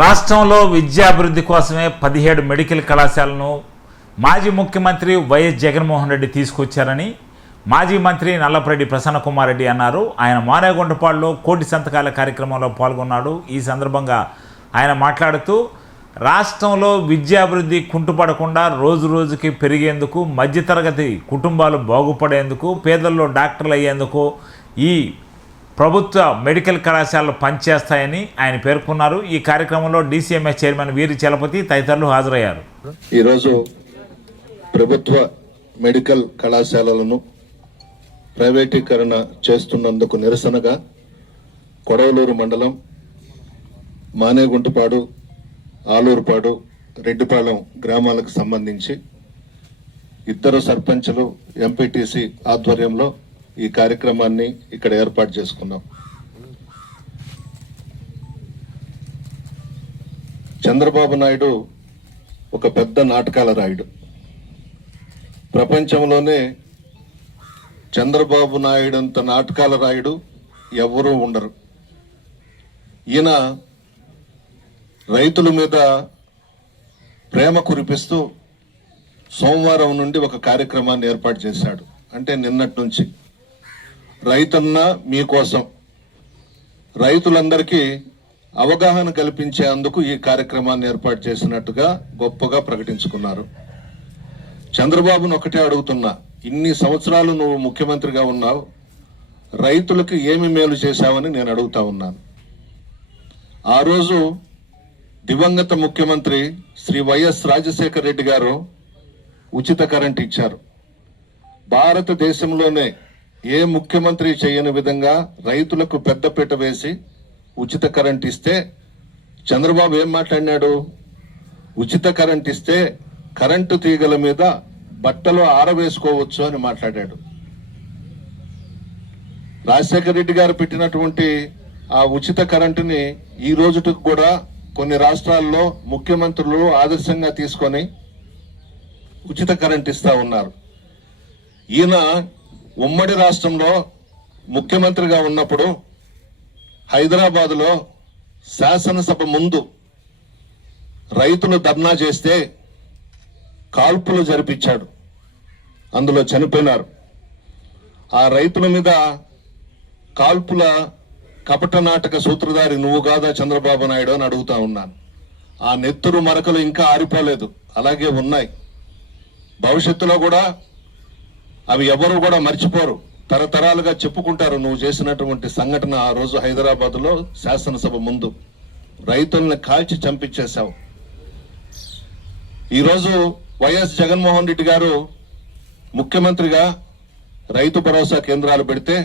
రాష్ట్రంలో విద్యాభివృద్ధి కోసమే పదిహేడు మెడికల్ కళాశాలను మాజీ ముఖ్యమంత్రి వైఎస్ జగన్మోహన్ రెడ్డి తీసుకొచ్చారని మాజీ మంత్రి నల్లపరెడ్డి ప్రసన్నకుమార్ రెడ్డి అన్నారు. ఆయన మానేగుంటపాడులో కోటి సంతకాల కార్యక్రమంలో పాల్గొన్నాడు. ఈ సందర్భంగా ఆయన మాట్లాడుతూ రాష్ట్రంలో విద్యాభివృద్ధి కుంటుపడకుండా రోజు రోజుకి పెరిగేందుకు మధ్యతరగతి కుటుంబాలు బాగుపడేందుకు పేదల్లో డాక్టర్లు అయ్యేందుకు ఈ ప్రభుత్వ మెడికల్ కళాశాలలు పనిచేస్తాయని ఆయన పేర్కొన్నారు. ఈ కార్యక్రమంలో డీసీఎంఎస్ చైర్మన్ వీరి చలపతి తదితరులు హాజరయ్యారు. ఈరోజు ప్రభుత్వ మెడికల్ కళాశాలలను ప్రైవేటీకరణ చేస్తున్నందుకు నిరసనగా కొడవలూరు మండలం మానేగుంటపాడు ఆలూరుపాడు రెడ్డిపాలెం గ్రామాలకు సంబంధించి ఇద్దరు సర్పంచులు ఎంపీటీసీ ఆధ్వర్యంలో ఈ కార్యక్రమాన్ని ఇక్కడ ఏర్పాటు చేసుకున్నాం. చంద్రబాబు నాయుడు ఒక పెద్ద నాటకాల రాయుడు. ప్రపంచంలోనే చంద్రబాబు నాయుడు అంత నాటకాల రాయుడు ఎవరూ ఉండరు. ఈయన రైతుల మీద ప్రేమ కురిపిస్తూ సోమవారం నుండి ఒక కార్యక్రమాన్ని ఏర్పాటు చేశాడు. అంటే నిన్నటి నుంచి. రైతన్న మీకోసం రైతులందరికీ అవగాహన కల్పించేందుకు ఈ కార్యక్రమాన్ని ఏర్పాటు చేసినట్టుగా గొప్పగా ప్రకటించుకున్నారు. చంద్రబాబును ఒకటే అడుగుతున్నా ఇన్ని సంవత్సరాలు నువ్వు ముఖ్యమంత్రిగా ఉన్నావు రైతులకు ఏమి మేలు చేశావని నేను అడుగుతా ఉన్నాను. ఆ రోజు దివంగత ముఖ్యమంత్రి శ్రీ వైఎస్ రాజశేఖర రెడ్డి గారు ఉచిత కరెంట్ ఇచ్చారు. భారతదేశంలోనే ఏ ముఖ్యమంత్రి చేయని విధంగా రైతులకు పెద్దపీట వేసి ఉచిత కరెంట్ ఇస్తే చంద్రబాబు ఏం మాట్లాడినాడు? ఉచిత కరెంట్ ఇస్తే కరెంటు తీగల మీద బట్టలు ఆరవేసుకోవచ్చు అని మాట్లాడాడు. రాజశేఖర రెడ్డి గారు పెట్టినటువంటి ఆ ఉచిత కరెంటుని ఈ రోజుటికి కూడా కొన్ని రాష్ట్రాల్లో ముఖ్యమంత్రులు ఆదర్శంగా తీసుకొని ఉచిత కరెంట్ ఇస్తా ఉన్నారు. ఈయన ఉమ్మడి రాష్ట్రంలో ముఖ్యమంత్రిగా ఉన్నప్పుడు హైదరాబాదులో శాసనసభ ముందు రైతులు ధర్నా చేస్తే కాల్పులు జరిపించాడు. అందులో చనిపోయినారు. ఆ రైతుల మీద కాల్పుల కపట నాటక సూత్రధారి నువ్వు కాదా చంద్రబాబు నాయుడు అని అడుగుతా ఉన్నాను. ఆ నెత్తురు మరకలు ఇంకా ఆరిపోలేదు. అలాగే ఉన్నాయి. భవిష్యత్తులో కూడా అవి ఎవరు కూడా మర్చిపోరు. తరతరాలుగా చెప్పుకుంటారు నువ్వు చేసినటువంటి సంఘటన ఆ రోజు హైదరాబాద్లో శాసనసభ ముందు. రైతుల్ని కాల్చి చంపించేశావు. ఈరోజు వైఎస్ జగన్మోహన్ రెడ్డి గారు ముఖ్యమంత్రిగా రైతు భరోసా కేంద్రాలు పెడితే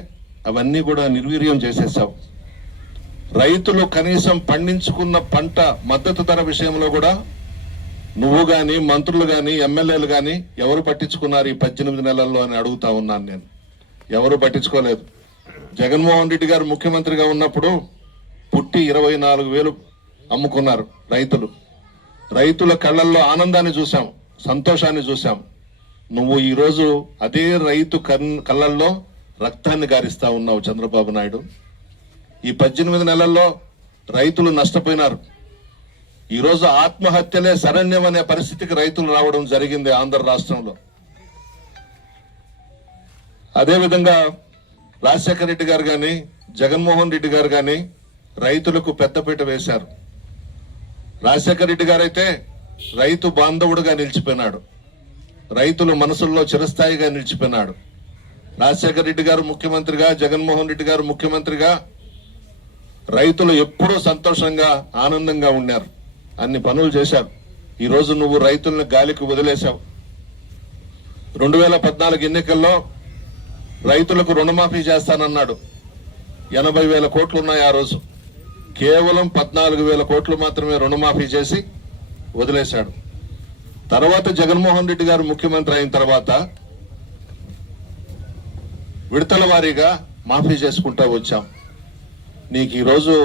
అవన్నీ కూడా నిర్వీర్యం చేసేసావు రైతులు కనీసం పండించుకున్న పంట మద్దతు ధర విషయంలో కూడా నువ్వు గాని మంత్రులు గాని ఎమ్మెల్యేలు గాని ఎవరు పట్టించుకున్నారు ఈ పద్దెనిమిది నెలల్లో అని అడుగుతా ఉన్నాను నేను. ఎవరు పట్టించుకోలేదు. జగన్మోహన్ రెడ్డి గారు ముఖ్యమంత్రిగా ఉన్నప్పుడు పుట్టి ఇరవై నాలుగు వేలు అమ్ముకున్నారు రైతులు. రైతుల కళ్ళల్లో ఆనందాన్ని చూసాం సంతోషాన్ని చూసాం నువ్వు ఈరోజు అదే రైతు కన్ కళ్ళల్లో రక్తాన్ని గారిస్తా ఉన్నావు చంద్రబాబు నాయుడు. ఈ పద్దెనిమిది నెలల్లో రైతులు నష్టపోయినారు. ఈరోజు ఆత్మహత్యలే శరణ్యం అనే పరిస్థితికి రైతులు రావడం జరిగింది ఆంధ్ర రాష్ట్రంలో. అదేవిధంగా రాజశేఖర రెడ్డి గారు కానీ జగన్మోహన్ రెడ్డి గారు కానీ రైతులకు పెద్దపీట వేశారు. రాజశేఖర రెడ్డి గారైతే రైతు బాంధవుడుగా నిలిచిపోయినాడు. రైతుల మనసుల్లో చిరస్థాయిగా నిలిచిపోయినాడు. రాజశేఖర రెడ్డి గారు ముఖ్యమంత్రిగా జగన్మోహన్ రెడ్డి గారు ముఖ్యమంత్రిగా రైతులు ఎప్పుడూ సంతోషంగా ఆనందంగా ఉన్నారు. అన్ని పనులు చేశావు. ఈ రోజు నువ్వు రైతుల్ని గాలికి వదిలేశావు. రెండు వేల పద్నాలుగు ఎన్నికల్లో రైతులకు రుణమాఫీ చేస్తానన్నాడు. ఎనభై వేల కోట్లు ఉన్నాయి ఆ రోజు. కేవలం పద్నాలుగు వేల కోట్లు మాత్రమే రుణమాఫీ చేసి వదిలేశాడు. తర్వాత జగన్మోహన్ రెడ్డి గారు ముఖ్యమంత్రి అయిన తర్వాత విడతల వారీగా మాఫీ చేసుకుంటా వచ్చాం. నీకు ఈరోజు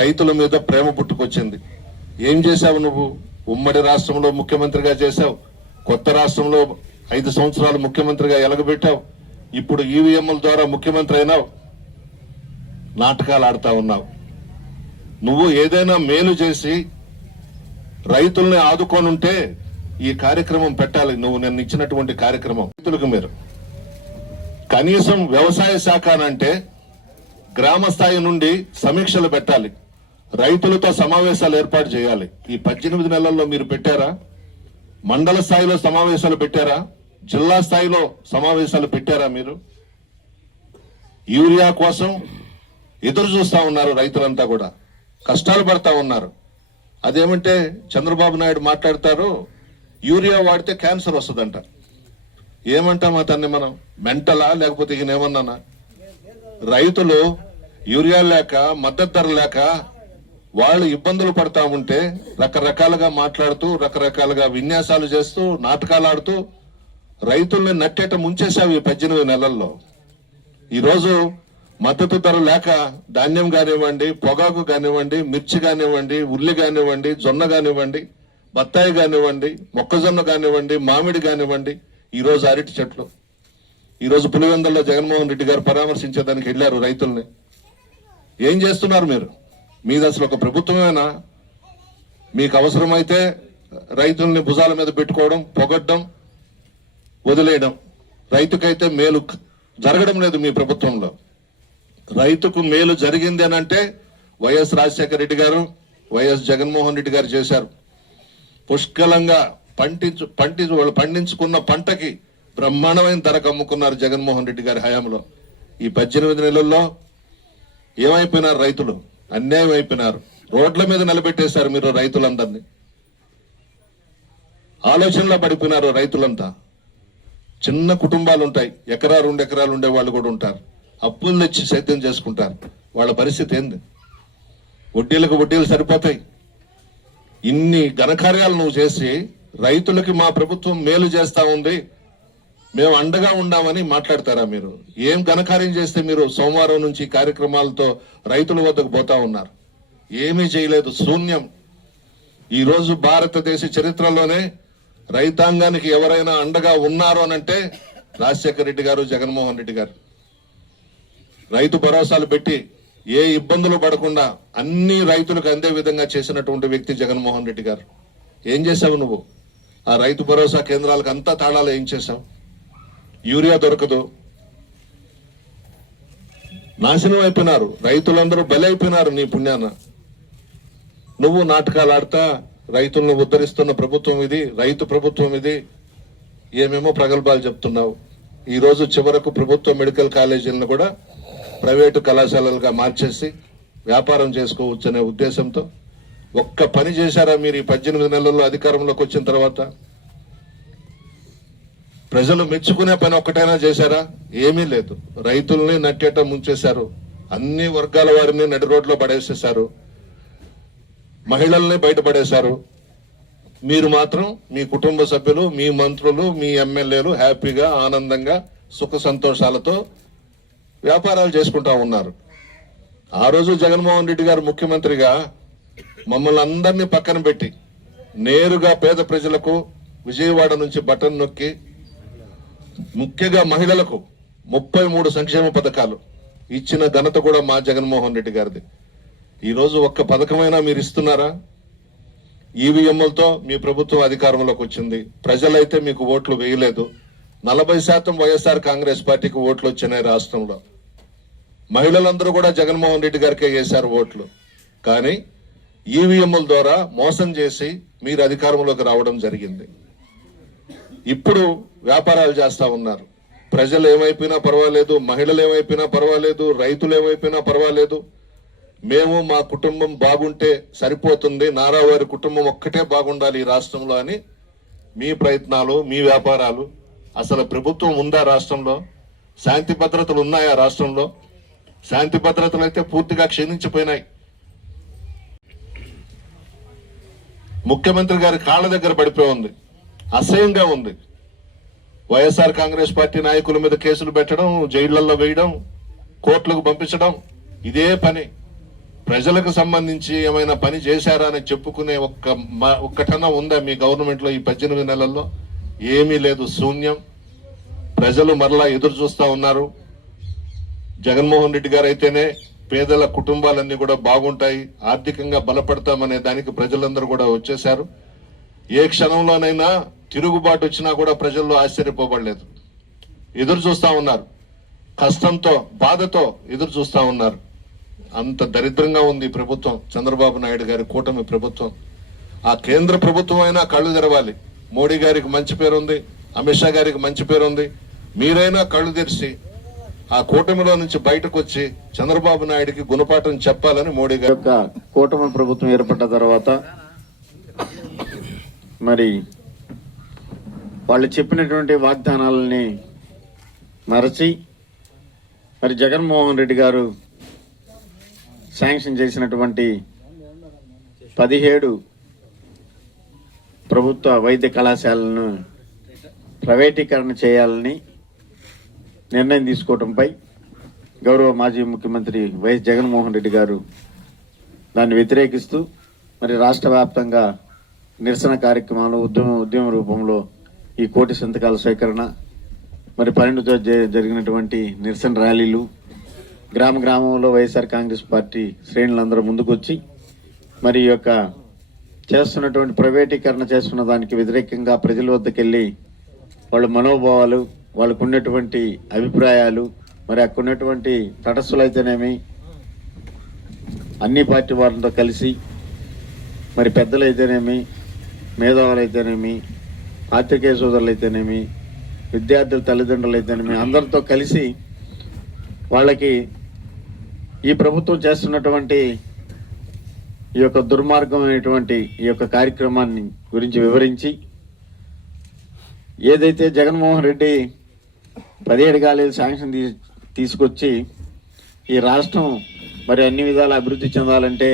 రైతుల మీద ప్రేమ పుట్టుకొచ్చింది. ఏం చేశావు నువ్వు? ఉమ్మడి రాష్ట్రంలో ముఖ్యమంత్రిగా చేశావు. కొత్త రాష్ట్రంలో ఐదు సంవత్సరాలు ముఖ్యమంత్రిగా ఎలగబెట్టావు. ఇప్పుడు ఈవీఎంల ద్వారా ముఖ్యమంత్రి అయినావు. నాటకాలు ఆడుతా ఉన్నావు. నువ్వు ఏదైనా మేలు చేసి రైతుల్ని ఆదుకోనుంటే ఈ కార్యక్రమం పెట్టాలి. నువ్వు నేను ఇచ్చినటువంటి కార్యక్రమం రైతులకు మీరు. కనీసం వ్యవసాయ శాఖ అంటే గ్రామ స్థాయి నుండి సమీక్షలు పెట్టాలి. రైతులతో సమావేశాలు ఏర్పాటు చేయాలి. ఈ పద్దెనిమిది నెలల్లో మీరు పెట్టారా? మండల స్థాయిలో సమావేశాలు పెట్టారా? జిల్లా స్థాయిలో సమావేశాలు పెట్టారా మీరు? యూరియా కోసం ఎదురు చూస్తా ఉన్నారు రైతులంతా కూడా. కష్టాలు పడతా ఉన్నారు. అదేమంటే చంద్రబాబు నాయుడు మాట్లాడతారు యూరియా వాడితే క్యాన్సర్ వస్తుందంట. ఏమంటాం అతన్ని మనం? మెంటలా లేకపోతే ఈయన ఏమన్నానా రైతులు యూరియా లేక మద్దతు ధర లేక వాళ్ళు ఇబ్బందులు పడతా ఉంటే రకరకాలుగా మాట్లాడుతూ రకరకాలుగా విన్యాసాలు చేస్తూ నాటకాలు ఆడుతూ రైతుల్ని నట్టేట ముంచేశావు ఈ పద్దెనిమిది నెలల్లో. ఈరోజు మద్దతు ధర లేక ధాన్యం కానివ్వండి పొగాకు కానివ్వండి మిర్చి కానివ్వండి ఉల్లి కానివ్వండి జొన్న కానివ్వండి బత్తాయి కానివ్వండి మొక్కజొన్న కానివ్వండి మామిడి కానివ్వండి ఈరోజు అరటి చెట్లు. ఈరోజు పులివెందుల్లో జగన్మోహన్ రెడ్డి గారు పరామర్శించేదానికి వెళ్ళారు రైతుల్ని. ఏం చేస్తున్నారు మీరు? మీద అసలు ఒక ప్రభుత్వమేనా? మీకు అవసరమైతే రైతుల్ని భుజాల మీద పెట్టుకోవడం పొగడ్డం వదిలేయడం. రైతుకైతే మేలు జరగడం లేదు మీ ప్రభుత్వంలో. రైతుకు మేలు జరిగింది అని అంటే వైఎస్ రాజశేఖర రెడ్డి గారు వైఎస్ జగన్మోహన్ రెడ్డి గారు చేశారు. పుష్కలంగా పండించు పండించు వాళ్ళు పండించుకున్న పంటకి బ్రహ్మాండమైన ధరకు అమ్ముకున్నారు జగన్మోహన్ రెడ్డి గారి హయాంలో. ఈ పద్దెనిమిది నెలల్లో ఏమైపోయినారు రైతులు? అన్యాయం అయిపోయినారు రోడ్ల మీద నిలబెట్టేశారు మీరు రైతులందరినీ. ఆలోచనలో పడిపోయినారు రైతులంతా. చిన్న కుటుంబాలు ఉంటాయి ఎకరా రెండు ఎకరాలు ఉండే వాళ్ళు కూడా ఉంటారు. అప్పులు తెచ్చి సేద్యం చేసుకుంటారు. వాళ్ళ పరిస్థితి ఏంది? వడ్డీలకు వడ్డీలు సరిపోతాయి. ఇన్ని ఘనకార్యాలు నువ్వు చేసి రైతులకి మా ప్రభుత్వం మేలు చేస్తా ఉంది. మేము అండగా ఉండామని మాట్లాడతారా మీరు? ఏం ఘనకార్యం చేస్తే మీరు సోమవారం నుంచి కార్యక్రమాలతో రైతుల వద్దకు పోతా ఉన్నారు? ఏమీ చేయలేదు శూన్యం. ఈరోజు భారతదేశ చరిత్రలోనే రైతాంగానికి ఎవరైనా అండగా ఉన్నారు అనంటే రాజశేఖర రెడ్డి గారు జగన్మోహన్ రెడ్డి గారు. రైతు భరోసాలు పెట్టి ఏ ఇబ్బందులు పడకుండా అన్ని రైతులకు అందే విధంగా చేసినటువంటి వ్యక్తి జగన్మోహన్ రెడ్డి గారు. ఏం చేసావు నువ్వు? ఆ రైతు భరోసా కేంద్రాలకు అంతా తాళాలు ఏం చేసావు యూరియా దొరకదు. నాశనం అయిపోయినారు. రైతులందరూ బలైపోయినారు నీ పుణ్యాన. నువ్వు నాటకాలు ఆడతా రైతులను ఉద్ధరిస్తున్న ప్రభుత్వం ఇది రైతు ప్రభుత్వం ఇది. ఏమేమో ప్రగల్భాలు చెప్తున్నావు. ఈరోజు చివరకు ప్రభుత్వ మెడికల్ కాలేజీలను కూడా ప్రైవేటు కళాశాలలుగా మార్చేసి వ్యాపారం చేసుకోవచ్చనే ఉద్దేశంతో ఒక్క పని చేశారా మీరు ఈ పద్దెనిమిది నెలల్లో అధికారంలోకి వచ్చిన తర్వాత? ప్రజలు మెచ్చుకునే పని ఒక్కటైనా చేశారా? ఏమీ లేదు. రైతుల్ని నట్టేట ముంచేశారు. అన్ని వర్గాల వారిని నడి రోడ్లో పడేసేశారు. మహిళల్ని బయటపడేశారు మీరు మాత్రం మీ కుటుంబ సభ్యులు మీ మంత్రులు మీ ఎమ్మెల్యేలు హ్యాపీగా ఆనందంగా సుఖ సంతోషాలతో వ్యాపారాలు చేసుకుంటా ఉన్నారు. ఆ రోజు జగన్మోహన్ రెడ్డి గారు ముఖ్యమంత్రిగా మమ్మల్ని అందరినీ పక్కన పెట్టి నేరుగా పేద ప్రజలకు విజయవాడ నుంచి బటన్ నొక్కి ముఖ్యంగా మహిళలకు ముప్పై మూడు సంక్షేమ పథకాలు ఇచ్చిన ఘనత కూడా మా జగన్మోహన్ రెడ్డి గారిది. ఈరోజు ఒక్క పథకమైనా మీరు ఇస్తున్నారా? ఈవీఎంలతో మీ ప్రభుత్వం అధికారంలోకి వచ్చింది. ప్రజలైతే మీకు ఓట్లు వేయలేదు. నలభై శాతం వైఎస్ఆర్ కాంగ్రెస్ పార్టీకి ఓట్లు వచ్చినాయి రాష్ట్రంలో. మహిళలందరూ కూడా జగన్మోహన్ రెడ్డి గారికే వేశారు ఓట్లు. కానీ ఈవీఎంల ద్వారా మోసం చేసి మీరు అధికారంలోకి రావడం జరిగింది. ఇప్పుడు వ్యాపారాలు చేస్తా ఉన్నారు. ప్రజలు ఏమైపోయినా పర్వాలేదు మహిళలు ఏమైపోయినా పర్వాలేదు రైతులు ఏమైపోయినా పర్వాలేదు. మేము మా కుటుంబం బాగుంటే సరిపోతుంది నారా వారి కుటుంబం ఒక్కటే బాగుండాలి ఈ రాష్ట్రంలో అని మీ ప్రయత్నాలు మీ వ్యాపారాలు. అసలు ప్రభుత్వం ఉందా రాష్ట్రంలో? శాంతి భద్రతలు ఉన్నాయా రాష్ట్రంలో? శాంతి భద్రతలు అయితే పూర్తిగా క్షీణించిపోయినాయి. ముఖ్యమంత్రి గారి కాళ్ళ దగ్గర పడిపోయి ఉంది. అసహ్యంగా ఉంది. వైఎస్ఆర్ కాంగ్రెస్ పార్టీ నాయకుల మీద కేసులు పెట్టడం జైళ్ళలో వేయడం కోర్టులకు పంపించడం ఇదే పని. ప్రజలకు సంబంధించి ఏమైనా పని చేశారా అని చెప్పుకునే ఒక్క మ- ఒక్కటన్నా ఉందా మీ గవర్నమెంట్లో ఈ పద్దెనిమిది నెలల్లో? ఏమీ లేదు శూన్యం. ప్రజలు మరలా ఎదురు చూస్తూ ఉన్నారు. జగన్మోహన్ రెడ్డి గారు అయితేనే పేదల కుటుంబాలన్నీ కూడా బాగుంటాయి ఆర్థికంగా బలపడతామనే దానికి ప్రజలందరూ కూడా వచ్చేశారు. ఏ క్షణంలోనైనా తిరుగుబాటు వచ్చినా కూడా ప్రజల్లో ఆశ్చర్యపోబడలేదు. ఎదురు చూస్తా ఉన్నారు. కష్టంతో బాధతో ఎదురు చూస్తా ఉన్నారు. అంత దరిద్రంగా ఉంది ప్రభుత్వం. చంద్రబాబు నాయుడు గారి కూటమి ప్రభుత్వం. ఆ కేంద్ర ప్రభుత్వం అయినా కళ్ళు తెరవాలి. మోడీ గారికి మంచి పేరు ఉంది అమిత్ షా గారికి మంచి పేరు ఉంది మీరైనా కళ్ళు తెరిచి ఆ కూటమిలో నుంచి బయటకు వచ్చి చంద్రబాబు నాయుడికి గుణపాఠం చెప్పాలని మోడీ గారి కూటమి ప్రభుత్వం ఏర్పడ్డ తర్వాత మరి వాళ్ళు చెప్పినటువంటి వాగ్దానాలని మరచి మరి జగన్మోహన్ రెడ్డి గారు శాంక్షన్ చేసినటువంటి పదిహేడు ప్రభుత్వ వైద్య కళాశాలను ప్రైవేటీకరణ చేయాలని నిర్ణయం తీసుకోవడంపై గౌరవ మాజీ ముఖ్యమంత్రి వైఎస్ జగన్మోహన్ రెడ్డి గారు దాన్ని వ్యతిరేకిస్తూ మరి రాష్ట్ర వ్యాప్తంగా నిరసన కార్యక్రమాలు ఉద్యమ ఉద్యమ రూపంలో ఈ కోటి సంతకాల సేకరణ మరి పన్నెండుతో జ- జరిగినటువంటి నిరసన ర్యాలీలు గ్రామ గ్రామంలో వైఎస్ఆర్ కాంగ్రెస్ పార్టీ శ్రేణులందరూ ముందుకొచ్చి మరి యొక్క చేస్తున్నటువంటి ప్రైవేటీకరణ చేస్తున్న దానికి వ్యతిరేకంగా ప్రజల వద్దకు వెళ్ళి వాళ్ళ మనోభావాలు వాళ్ళకు ఉన్నటువంటి అభిప్రాయాలు మరి అక్కడ ఉన్నటువంటి తటస్సులు అయితేనేమి అన్ని పార్టీ వాళ్ళతో కలిసి మరి పెద్దలు అయితేనేమి మేధావులు సోదరులు అయితేనేమి విద్యార్థుల తల్లిదండ్రులు అయితేనేమి అందరితో కలిసి వాళ్ళకి ఈ ప్రభుత్వం చేస్తున్నటువంటి ఈ యొక్క దుర్మార్గమైనటువంటి ఈ యొక్క కార్యక్రమాన్ని గురించి వివరించి ఏదైతే జగన్మోహన్ రెడ్డి పదిహేడు కాలేజీ శాంక్షన్ తీ తీసుకొచ్చి ఈ రాష్ట్రం మరి అన్ని విధాల అభివృద్ధి చెందాలంటే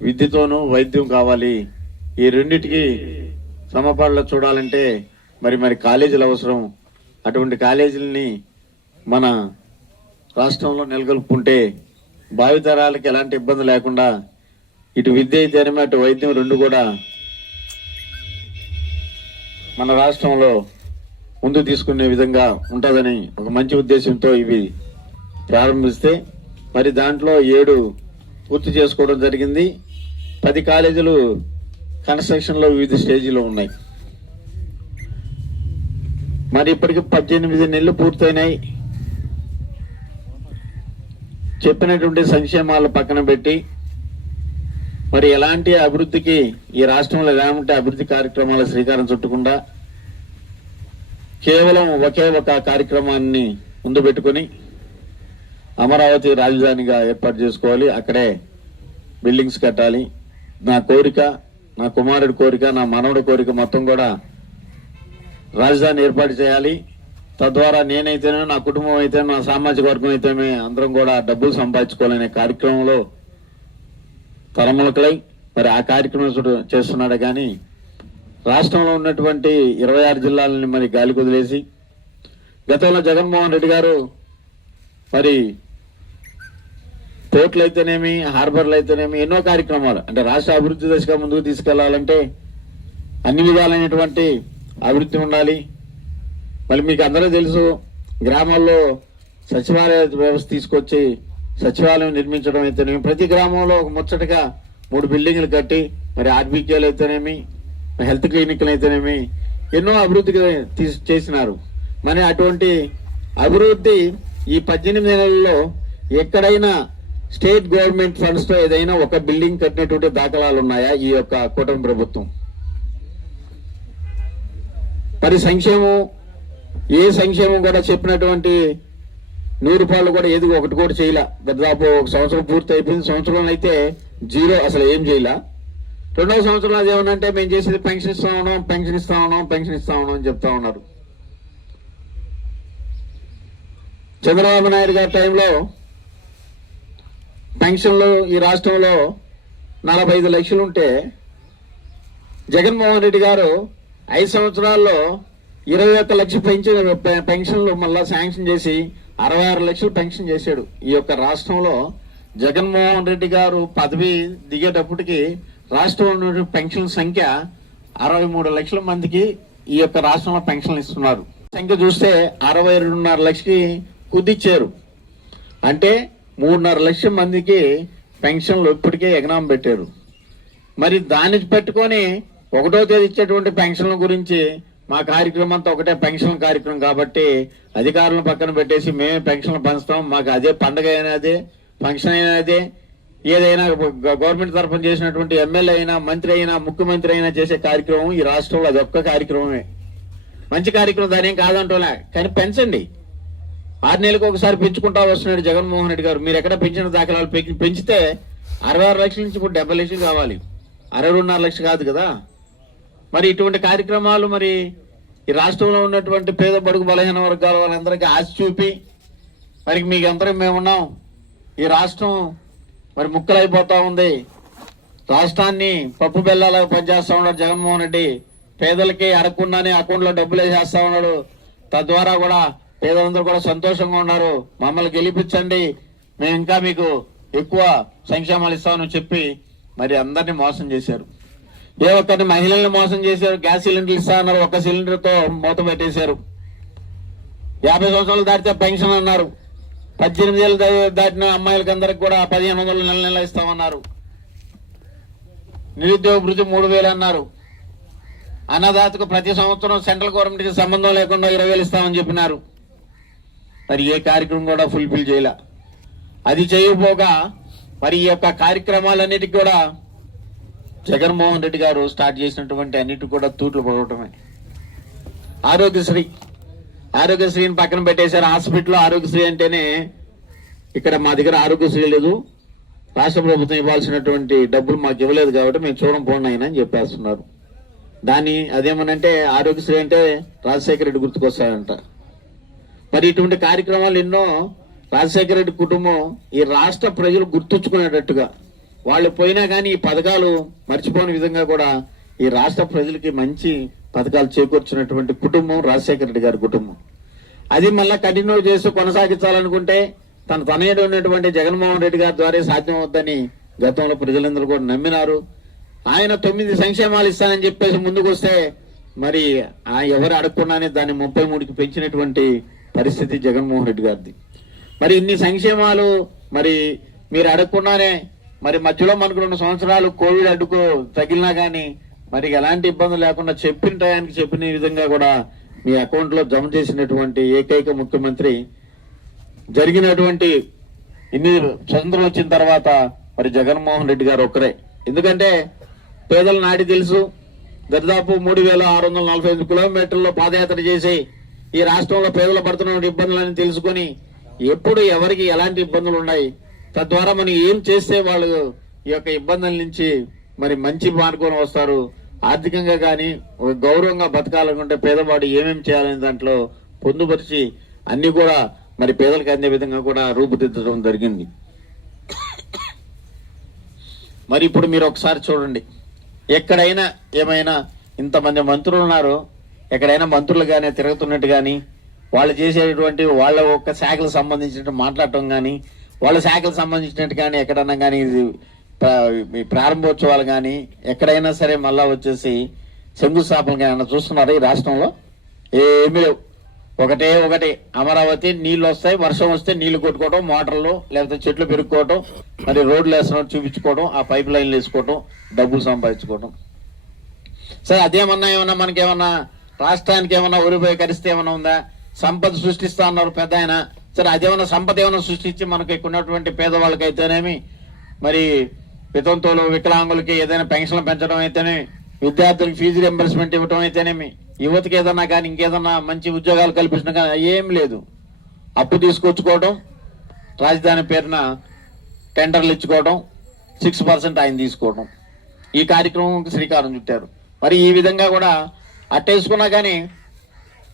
విద్యతోనూ వైద్యం కావాలి. ఈ రెండిటికి సమపాడులో చూడాలంటే మరి మరి కాలేజీలు అవసరం. అటువంటి కాలేజీలని మన రాష్ట్రంలో నెలకొల్పుకుంటే భావితరాలకు ఎలాంటి ఇబ్బంది లేకుండా ఇటు విద్య అయితేనేమి అటు వైద్యం రెండు కూడా మన రాష్ట్రంలో ముందు తీసుకునే విధంగా ఉంటుందని ఒక మంచి ఉద్దేశంతో ఇవి ప్రారంభిస్తే మరి దాంట్లో ఏడు పూర్తి చేసుకోవడం జరిగింది. పది కాలేజీలు కన్స్ట్రక్షన్లో వివిధ స్టేజీలు ఉన్నాయి. మరి ఇప్పటికి పద్దెనిమిది నెలలు పూర్తయినాయి. చెప్పినటువంటి సంక్షేమాలు పక్కన పెట్టి మరి ఎలాంటి అభివృద్ధికి ఈ రాష్ట్రంలో ఎలాంటి అభివృద్ధి కార్యక్రమాల శ్రీకారం చుట్టకుండా కేవలం ఒకే ఒక కార్యక్రమాన్ని ముందు పెట్టుకొని అమరావతి రాజధానిగా ఏర్పాటు చేసుకోవాలి. అక్కడే బిల్డింగ్స్ కట్టాలి. నా కోరిక నా కుమారుడి కోరిక నా మనవడి కోరిక మొత్తం కూడా రాజధాని ఏర్పాటు చేయాలి. తద్వారా నేనైతేనే నా కుటుంబం అయితే నా సామాజిక వర్గం అయితేనే అందరం కూడా డబ్బులు సంపాదించుకోవాలనే కార్యక్రమంలో తలములకలై మరి ఆ కార్యక్రమం చేస్తున్నాడు. కానీ రాష్ట్రంలో ఉన్నటువంటి ఇరవై ఆరు జిల్లాలని మరి గాలి కుదిలేసి గతంలో జగన్మోహన్ రెడ్డి గారు మరి పోర్ట్లు అయితేనేమి హార్బర్లు అయితేనేమి ఎన్నో కార్యక్రమాలు. అంటే రాష్ట్ర అభివృద్ధి దశగా ముందుకు తీసుకెళ్ళాలంటే అన్ని విధాలైనటువంటి అభివృద్ధి ఉండాలి. మళ్ళీ మీకు అందరూ తెలుసు గ్రామాల్లో సచివాలయ వ్యవస్థ తీసుకొచ్చి సచివాలయం నిర్మించడం అయితేనేమి ప్రతి గ్రామంలో ఒక ముచ్చటగా మూడు బిల్డింగ్లు కట్టి మరి ఆర్బీకేలు అయితేనేమి హెల్త్ క్లినిక్లు అయితేనేమి ఎన్నో అభివృద్ధి తీసి చేసినారు. మరి అటువంటి అభివృద్ధి ఈ పద్దెనిమిది నెలల్లో ఎక్కడైనా స్టేట్ గవర్నమెంట్ ఫండ్స్తో ఏదైనా ఒక బిల్డింగ్ కట్టినటువంటి దాఖలాలు ఉన్నాయా ఈ యొక్క కూటమి ప్రభుత్వం? మరి సంక్షేమం ఏ సంక్షేమం కూడా చెప్పినటువంటి నూరు రూపాయలు కూడా ఏది ఒకటి కూడా చేయలే. దాదాపు ఒక సంవత్సరం పూర్తి అయిపోయింది. సంవత్సరం అయితే జీరో అసలు ఏం చేయలే. రెండవ సంవత్సరంలో అది ఏమనంటే మేము చేసేది పెన్షన్ ఇస్తా ఉన్నాం పెన్షన్ ఇస్తా ఉన్నాం పెన్షన్ ఇస్తా ఉన్నాం అని చెప్తా ఉన్నారు. చంద్రబాబు నాయుడు గారి టైంలో పెన్షన్లు ఈ రాష్ట్రంలో నలభై ఐదు లక్షలు ఉంటే జగన్మోహన్ రెడ్డి గారు ఐదు సంవత్సరాల్లో ఇరవై ఒక్క లక్షలు పెన్షన్ పెన్షన్లు మళ్ళీ శాంక్షన్ చేసి అరవై ఆరు లక్షలు పెన్షన్ చేశాడు. ఈ యొక్క రాష్ట్రంలో జగన్మోహన్ రెడ్డి గారు పదవి దిగేటప్పటికి రాష్ట్రంలో పెన్షన్ సంఖ్య అరవై మూడు లక్షల మందికి ఈ యొక్క రాష్ట్రంలో పెన్షన్లు ఇస్తున్నారు. సంఖ్య చూస్తే అరవై రెండున్నర లక్షకి కుదిచ్చారు. అంటే మూడున్నర లక్షల మందికి పెన్షన్లు ఇప్పటికే ఎగనాం పెట్టారు. మరి దాన్ని పెట్టుకొని ఒకటో తేదీ ఇచ్చేటువంటి పెన్షన్ల గురించి మా కార్యక్రమం అంతా ఒకటే పెన్షన్ కార్యక్రమం కాబట్టి అధికారులను పక్కన పెట్టేసి మేమే పెన్షన్లు పంచుతాం. మాకు అదే పండగ అయినా అదే ఫంక్షన్ అయినా అదే ఏదైనా గవర్నమెంట్ తరఫున చేసినటువంటి ఎమ్మెల్యే అయినా మంత్రి అయినా ముఖ్యమంత్రి అయినా చేసే కార్యక్రమం ఈ రాష్ట్రంలో అది ఒక్క కార్యక్రమమే. మంచి కార్యక్రమం దాని ఏం కాదంటోలే. కానీ పెంచండి. ఆరు నెలలకు ఒకసారి పెంచుకుంటా వస్తున్నాడు జగన్మోహన్ రెడ్డి గారు. మీరు ఎక్కడ పెంచిన దాఖలాలు పెంచితే అరవై ఆరు లక్షల నుంచి ఇప్పుడు డెబ్బై లక్షలు కావాలి. అరవై రెండున్నర లక్షలు కాదు కదా. మరి ఇటువంటి కార్యక్రమాలు మరి ఈ రాష్ట్రంలో ఉన్నటువంటి పేద బడుగు బలహీన వర్గాల వాళ్ళందరికీ ఆశ చూపి మరి మీకు అందరం మేమున్నాం. ఈ రాష్ట్రం మరి ముక్కలైపోతా ఉంది. రాష్ట్రాన్ని పప్పు బెల్లాలకు పనిచేస్తా ఉన్నాడు జగన్మోహన్ రెడ్డి. పేదలకి అడగకుండానే అకౌంట్లో డబ్బులు వేసేస్తా ఉన్నాడు. తద్వారా కూడా పేదలందరూ కూడా సంతోషంగా ఉన్నారు. మమ్మల్ని గెలిపించండి. మేము ఇంకా మీకు ఎక్కువ సంక్షేమాలు ఇస్తామని చెప్పి మరి అందరినీ మోసం చేశారు. ఏ ఒక్కరిని మహిళల్ని మోసం చేశారు. గ్యాస్ సిలిండర్ ఇస్తా అన్నారు. ఒక్క సిలిండర్తో మూత పెట్టేశారు. యాభై సంవత్సరాలు దాటితే పెన్షన్ అన్నారు. పద్దెనిమిది ఏళ్ళు దాటిన అమ్మాయిలకి అందరికి కూడా పదిహేను వందలు నెల నెల ఇస్తామన్నారు. నిరుద్యోగ భృతి మూడు వేలు అన్నారు. అన్నదాతకు ప్రతి సంవత్సరం సెంట్రల్ గవర్నమెంట్కి సంబంధం లేకుండా ఇరవై వేలు ఇస్తామని చెప్పినారు. మరి ఏ కార్యక్రమం కూడా ఫుల్ఫిల్ చేయలే. అది చేయకపోగా మరి ఈ యొక్క కార్యక్రమాలన్నిటికీ కూడా జగన్మోహన్ రెడ్డి గారు స్టార్ట్ చేసినటువంటి అన్నిటి కూడా తూట్లు పడవటమే. ఆరోగ్యశ్రీ. ఆరోగ్యశ్రీని పక్కన పెట్టేశారు. హాస్పిటల్లో ఆరోగ్యశ్రీ అంటేనే ఇక్కడ మా దగ్గర ఆరోగ్యశ్రీ లేదు. రాష్ట్ర ప్రభుత్వం ఇవ్వాల్సినటువంటి డబ్బులు మాకు ఇవ్వలేదు కాబట్టి మేము చూడం పోండి అయినా అని చెప్పేస్తున్నారు. దాన్ని అదేమనంటే ఆరోగ్యశ్రీ అంటే రాజశేఖర రెడ్డి గుర్తుకొస్తాడంట. మరి ఇటువంటి కార్యక్రమాలు ఎన్నో రాజశేఖర రెడ్డి కుటుంబం ఈ రాష్ట్ర ప్రజలు గుర్తుంచుకునేటట్టుగా. వాళ్ళు పోయినా కానీ ఈ పథకాలు మర్చిపోని విధంగా కూడా ఈ రాష్ట్ర ప్రజలకి మంచి పథకాలు చేకూర్చినటువంటి కుటుంబం రాజశేఖర రెడ్డి గారి కుటుంబం. అది మళ్ళా కంటిన్యూ చేస్తూ కొనసాగించాలనుకుంటే తన తనయుడు ఉన్నటువంటి జగన్మోహన్ రెడ్డి గారి ద్వారా సాధ్యం అవుద్దని గతంలో ప్రజలందరూ కూడా నమ్మినారు. ఆయన తొమ్మిది సంక్షేమాలు ఇస్తానని చెప్పేసి ముందుకు వస్తే మరి ఆ ఎవరు అడగకుండానే దాన్ని ముప్పై మూడుకి పెంచినటువంటి పరిస్థితి జగన్మోహన్ రెడ్డి గారిది. మరి ఇన్ని సంక్షేమాలు మరి మీరు అడగకుండానే మరి మధ్యలో మనకు రెండు సంవత్సరాలు కోవిడ్ అడ్డుకు తగిలినా కానీ మరి ఎలాంటి ఇబ్బంది లేకుండా చెప్పిన టయానికి చెప్పిన విధంగా కూడా మీ అకౌంట్లో జమ చేసినటువంటి ఏకైక ముఖ్యమంత్రి జరిగినటువంటి ఇన్ని స్వతంత్రం వచ్చిన తర్వాత మరి జగన్మోహన్ రెడ్డి గారు ఒక్కరే. ఎందుకంటే పేదల నాడి తెలుసు దరిదాపు మూడు వేల ఆరు వందల నలభై ఐదు కిలోమీటర్ల పాదయాత్ర చేసి ఈ రాష్ట్రంలో పేదలు పడుతున్న ఇబ్బందులని తెలుసుకొని ఎప్పుడు ఎవరికి ఎలాంటి ఇబ్బందులు ఉన్నాయి తద్వారా మనం ఏం చేస్తే వాళ్ళు ఈ యొక్క ఇబ్బందుల నుంచి మరి మంచి మార్గంలో వస్తారు. ఆర్థికంగా కానీ ఒక గౌరవంగా బతకాలనుకుంటే పేదవాడు ఏమేమి చేయాలనే దాంట్లో పొందుపరిచి అన్ని కూడా మరి పేదలకు అందే విధంగా కూడా రూపుదిద్దడం జరిగింది. మరి ఇప్పుడు మీరు ఒకసారి చూడండి. ఎక్కడైనా ఏమైనా ఇంతమంది మంత్రులు ఉన్నారో ఎక్కడైనా మంత్రులు కానీ తిరుగుతున్నట్టు కానీ వాళ్ళు చేసేటువంటి వాళ్ళ ఒక్క శాఖలకు సంబంధించినట్టు మాట్లాడటం కానీ వాళ్ళ శాఖలకు సంబంధించినట్టు కానీ ఎక్కడన్నా కానీ ఇది ప్రారంభోత్సవాలు కానీ ఎక్కడైనా సరే మళ్ళా వచ్చేసి శంకుస్థాపన కానీ చూస్తున్నారు ఈ రాష్ట్రంలో? ఏమీ లేవు. ఒకటే ఒకటి. అమరావతి నీళ్ళు వస్తాయి వర్షం వస్తే నీళ్ళు కొట్టుకోవడం మోటార్లు లేకపోతే చెట్లు పెరుక్కోవడం మరి రోడ్లు వేస్తున్నట్టు చూపించుకోవడం ఆ పైప్ లైన్లు వేసుకోవడం డబ్బులు సంపాదించుకోవడం సరే అదేమన్నా ఏమన్నా మనకేమన్నా రాష్ట్రానికి ఏమన్నా ఊరిపోయి కరిస్తే ఏమైనా ఉందా? సంపద సృష్టిస్తా అన్నారు పెద్ద ఆయన. సరే అదేమన్నా సంపద ఏమైనా సృష్టించి మనకి ఇక్కడ ఉన్నటువంటి పేదవాళ్ళకి అయితేనేమి మరి వితంతువులు వికలాంగులకి ఏదైనా పెన్షన్లు పెంచడం అయితేనే విద్యార్థులకు ఫీజు రింబర్స్మెంట్ ఇవ్వడం అయితేనేమి? యువతకి ఏదన్నా కానీ ఇంకేదన్నా మంచి ఉద్యోగాలు కల్పించడం కానీ ఏం లేదు. అప్పు తీసుకొచ్చుకోవడం రాజధాని పేరున టెండర్లు ఇచ్చుకోవడం సిక్స్ పర్సెంట్ ఆయన తీసుకోవడం ఈ కార్యక్రమం శ్రీకారం చుట్టారు. మరి ఈ విధంగా కూడా అట్టేసుకున్నా కానీ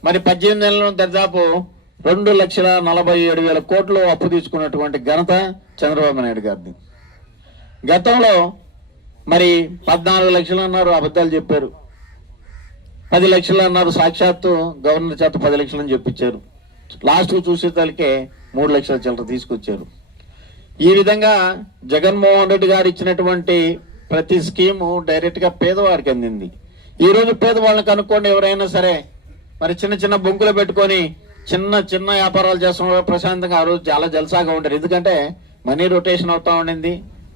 మరి పద్దెనిమిది నెలల దాదాపు రెండు లక్షల నలభై ఏడు వేల కోట్లు అప్పు తీసుకున్నటువంటి ఘనత చంద్రబాబు నాయుడు గారిది. గతంలో మరి పద్నాలుగు లక్షలు అన్నారు అబద్ధాలు చెప్పారు. పది లక్షలు అన్నారు సాక్షాత్తు గవర్నర్ చేత పది లక్షలని చెప్పించారు. లాస్ట్ చూసేసరికి మూడు లక్షల చిల్లర తీసుకొచ్చారు. ఈ విధంగా జగన్మోహన్ రెడ్డి గారు ఇచ్చినటువంటి ప్రతి స్కీము డైరెక్ట్గా పేదవారికి పేదవాడికి అందింది. ఈ రోజు పేదవాళ్ళని కనుక్కోండి ఎవరైనా సరే. మరి చిన్న చిన్న బొంకులు పెట్టుకొని చిన్న చిన్న వ్యాపారాలు చేస్తున్న ప్రశాంతంగా ఆ రోజు చాలా జలసాగా ఉంటారు ఎందుకంటే మనీ రొటేషన్ అవుతా ఉండింది.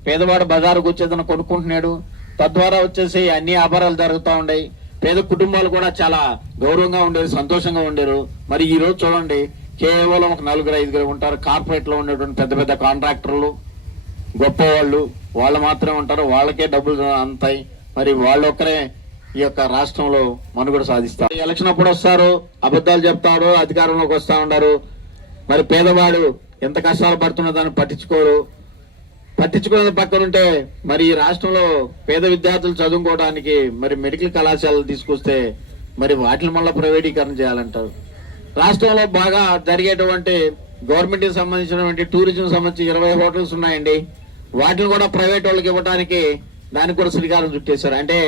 పేదవాడు బజారుకు వచ్చేదని కొనుక్కుంటున్నాడు. తద్వారా వచ్చేసి అన్ని వ్యాపారాలు జరుగుతూ ఉన్నాయి పేద కుటుంబాలు కూడా చాలా గౌరవంగా ఉండేది సంతోషంగా ఉండేరు. మరి ఈ రోజు చూడండి కేవలం ఒక నలుగురు ఐదుగురు ఉంటారు. కార్పొరేట్లో ఉండేటువంటి పెద్ద పెద్ద కాంట్రాక్టర్లు గొప్ప వాళ్ళు వాళ్ళు మాత్రమే ఉంటారు. వాళ్ళకే డబ్బులు అంతాయి. మరి వాళ్ళొక్కరే ఈ యొక్క రాష్ట్రంలో మనుగడ సాధిస్తారు. ఎలక్షన్ అప్పుడు వస్తారు? అబద్ధాలు చెప్తారు అధికారంలోకి వస్తా ఉన్నారు మరి పేదవాడు ఎంత కష్టాలు పడుతున్నా దాన్ని పట్టించుకోరు. పట్టించుకునే పక్కన ఉంటే మరి ఈ రాష్ట్రంలో పేద విద్యార్థులు చదువుకోవడానికి మరి మెడికల్ కళాశాలలు తీసుకొస్తే మరి వాటిని మళ్ళీ ప్రైవేటీకరణ చేయాలంటారు. రాష్ట్రంలో బాగా జరిగేటువంటి గవర్నమెంట్కి సంబంధించినటువంటి టూరిజం సంబంధించి ఇరవై హోటల్స్ ఉన్నాయండి. వాటిని కూడా ప్రైవేట్ వాళ్ళకి ఇవ్వడానికి దానికి కూడా శ్రీకారం చుట్టేశారు. అంటే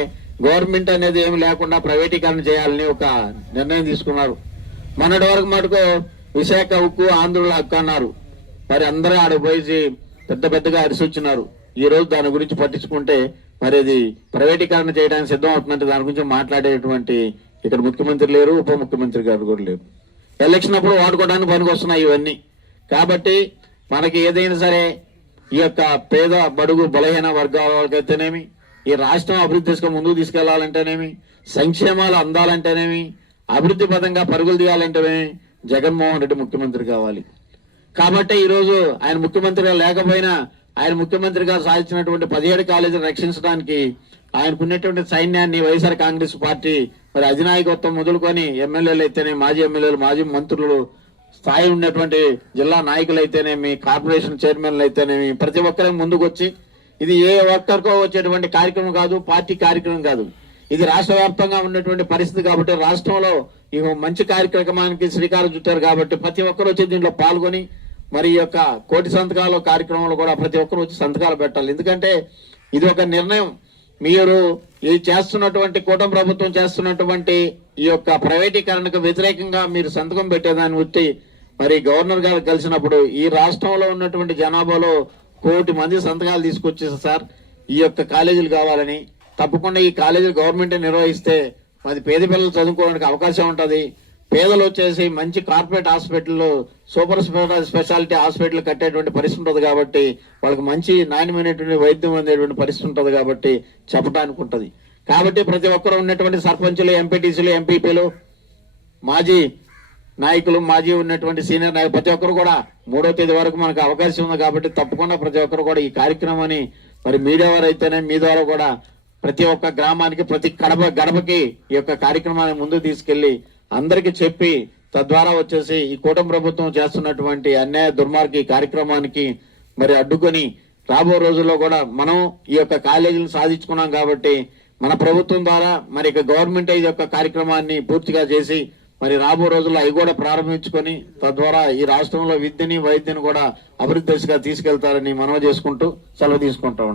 గవర్నమెంట్ అనేది ఏమి లేకుండా ప్రైవేటీకరణ చేయాలని ఒక నిర్ణయం తీసుకున్నారు. మొన్నటి వరకు మటుకు విశాఖ ఉక్కు ఆంధ్రుల హక్కు అన్నారు. మరి అందరూ ఆడ పోయి పెద్ద పెద్దగా అరిసొచ్చినారు. ఈ రోజు దాని గురించి పట్టించుకుంటే మరి అది ప్రైవేటీకరణ చేయడానికి సిద్ధం అవుతుందంటే దాని గురించి మాట్లాడేటువంటి ఇక్కడ ముఖ్యమంత్రి లేరు ఉప ముఖ్యమంత్రి గారు కూడా లేరు. ఎలక్షన్ అప్పుడు వాడుకోవడానికి పనికి వస్తున్నాయి ఇవన్నీ. కాబట్టి మనకి ఏదైనా సరే ఈ యొక్క పేద బడుగు బలహీన వర్గాల వాళ్ళకైతేనేమి ఈ రాష్ట్రం అభివృద్ధి దిశగా ముందుకు తీసుకెళ్ళాలంటేనేమి సంక్షేమాలు అందాలంటేనేమి అభివృద్ధి పదంగా పరుగులు తీయాలంటేనేమి జగన్మోహన్ రెడ్డి ముఖ్యమంత్రి కావాలి. కాబట్టి ఈరోజు ఆయన ముఖ్యమంత్రిగా లేకపోయినా ఆయన ముఖ్యమంత్రిగా సాధించినటువంటి పదిహేడు కాలేజీలు రక్షించడానికి ఆయనకున్నటువంటి సైన్యాన్ని వైఎస్ఆర్ కాంగ్రెస్ పార్టీ మరి అధినాయకత్వం మొదలుకొని ఎమ్మెల్యేలు అయితేనే మాజీ ఎమ్మెల్యేలు మాజీ మంత్రులు స్థాయి ఉన్నటువంటి జిల్లా నాయకులు అయితేనేమి కార్పొరేషన్ చైర్మన్లు అయితేనేమి ప్రతి ఒక్కరికి ముందుకు వచ్చి ఇది ఏ ఒక్కరికో వచ్చేటువంటి కార్యక్రమం కాదు పార్టీ కార్యక్రమం కాదు. ఇది రాష్ట్ర వ్యాప్తంగా ఉన్నటువంటి పరిస్థితి కాబట్టి రాష్ట్రంలో ఈ మంచి కార్యక్రమానికి శ్రీకారం చుట్టారు కాబట్టి ప్రతి ఒక్కరు వచ్చి దీంట్లో పాల్గొని మరి యొక్క కోటి సంతకాలు కార్యక్రమంలో కూడా ప్రతి ఒక్కరు వచ్చి సంతకాలు పెట్టాలి. ఎందుకంటే ఇది ఒక నిర్ణయం. మీరు ఇది చేస్తున్నటువంటి కూటమి ప్రభుత్వం చేస్తున్నటువంటి ఈ యొక్క ప్రైవేటీకరణకు వ్యతిరేకంగా మీరు సంతకం పెట్టేదాన్ని వచ్చి మరి గవర్నర్ గారు కలిసినప్పుడు ఈ రాష్ట్రంలో ఉన్నటువంటి జనాభాలో కోటి మంది సంతకాలు తీసుకొచ్చేసి సార్ ఈ యొక్క కాలేజీలు కావాలని. తప్పకుండా ఈ కాలేజీలు గవర్నమెంట్ నిర్వహిస్తే మరి పేద పిల్లలు చదువుకోవడానికి అవకాశం ఉంటుంది. పేదలు వచ్చేసి మంచి కార్పొరేట్ హాస్పిటల్లో సూపర్ స్పెషాలిటీ హాస్పిటల్ కట్టేటువంటి పరిస్థితి ఉంటుంది కాబట్టి వాళ్ళకి మంచి నాణ్యమైనటువంటి వైద్యం అందేటువంటి పరిస్థితి ఉంటుంది కాబట్టి చెప్పడానికి ఉంటుంది. కాబట్టి ప్రతి ఒక్కరు ఉన్నటువంటి సర్పంచులు ఎంపీటీసీలు ఎంపీపీలు మాజీ నాయకులు మాజీ ఉన్నటువంటి సీనియర్ నాయకులు ప్రతి ఒక్కరు కూడా మూడో తేదీ వరకు మనకు అవకాశం ఉంది కాబట్టి తప్పకుండా ప్రతి ఒక్కరు కూడా ఈ కార్యక్రమాన్ని మరి మీడియా వారు అయితేనే మీ ద్వారా కూడా ప్రతి ఒక్క గ్రామానికి ప్రతి గడప గడపకి ఈ యొక్క కార్యక్రమాన్ని ముందు తీసుకెళ్ళి అందరికి చెప్పి తద్వారా వచ్చేసి ఈ కూటమి ప్రభుత్వం చేస్తున్నటువంటి అన్యాయ దుర్మార్గ కార్యక్రమానికి మరి అడ్డుకొని రాబో రోజుల్లో కూడా మనం ఈ యొక్క కాలేజీలను సాధించుకున్నాం కాబట్టి మన ప్రభుత్వం ద్వారా మరి ఇక గవర్నమెంట్ ఈ యొక్క కార్యక్రమాన్ని పూర్తిగా చేసి మరి రాబో రోజుల్లో అవి కూడా ప్రారంభించుకొని తద్వారా ఈ రాష్ట్రంలో విద్యని వైద్యని కూడా అభివృద్ధి దిశగా తీసుకెళ్తారని మనవి చేసుకుంటూ సెలవు తీసుకుంటా ఉన్నాం.